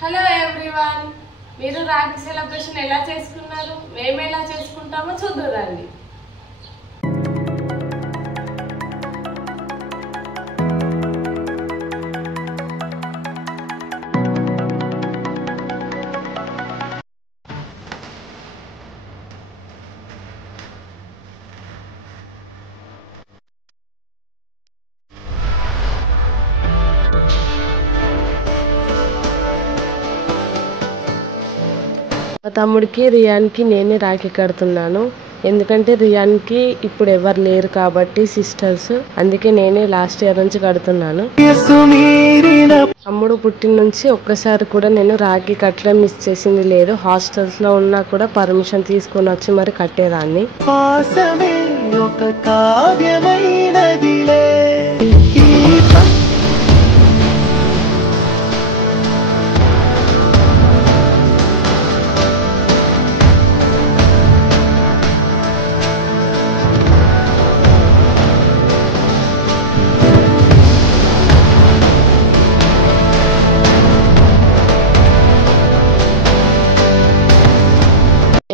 Hello everyone, మీరు Rakhi celebration ఎలా చేసుకున్నారు, మేము ఎలా చేసుకుంటామో చూద్దామండి. మా తమ్ముడికి రియాన్కి నేనే రాఖీ కడుతున్నాను. ఎందుకంటే రియాన్కి ఇప్పుడు ఎవరు లేరు కాబట్టి సిస్టర్స్, అందుకే నేనే లాస్ట్ ఇయర్ నుంచి కడుతున్నాను. తమ్ముడు పుట్టిన నుంచి ఒక్కసారి కూడా నేను రాఖీ కట్టడం మిస్ చేసింది లేదు. హాస్టల్స్ లో ఉన్నా కూడా పర్మిషన్ తీసుకొని వచ్చి మరి కట్టేదాన్ని.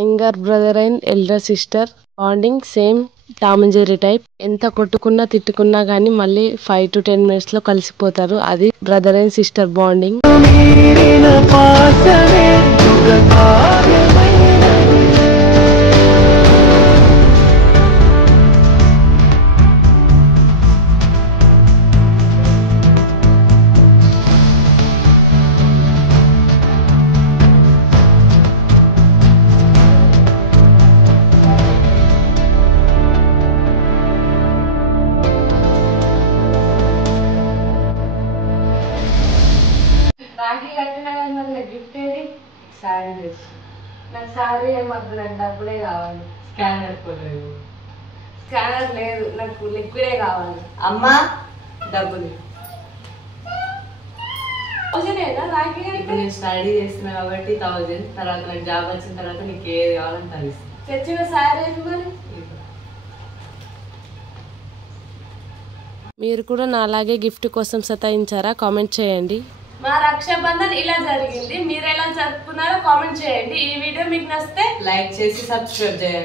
Younger brother and elder sister bonding same Tom and Jerry type. ఎంత కొట్టుకున్నా తిట్టుకున్నా గానీ మళ్ళీ 5 to 10 minutes లో కలిసిపోతారు. అది brother and sister bonding. Rakhi కట్టినా కానీ మరి గిఫ్ట్ ఏది? శారీ. నాకు శారీ ఏమద్దులండి, డబ్బులే కావాలి. స్కానర్ లేదు, నాకు లిక్విడే కావాలి. అమ్మా డబ్బులు రాఖీ ఇప్పుడు నేను స్టడీ చేస్తున్నా కాబట్టి 1000, తర్వాత నాకు జాబ్ వచ్చిన తర్వాత నీకు ఏది కావాలంటే అది తెచ్చిన శారీ మరి. మీరు కూడా నా అలాగే గిఫ్ట్ కోసం సతాయించారా? కామెంట్ చేయండి. మా రక్షాబంధన్ ఇలా జరిగింది, మీరు ఎలా జరుపుకున్నారో కామెంట్ చేయండి. ఈ వీడియో మీకు నచ్చితే లైక్ చేసి సబ్స్క్రైబ్ చేయండి.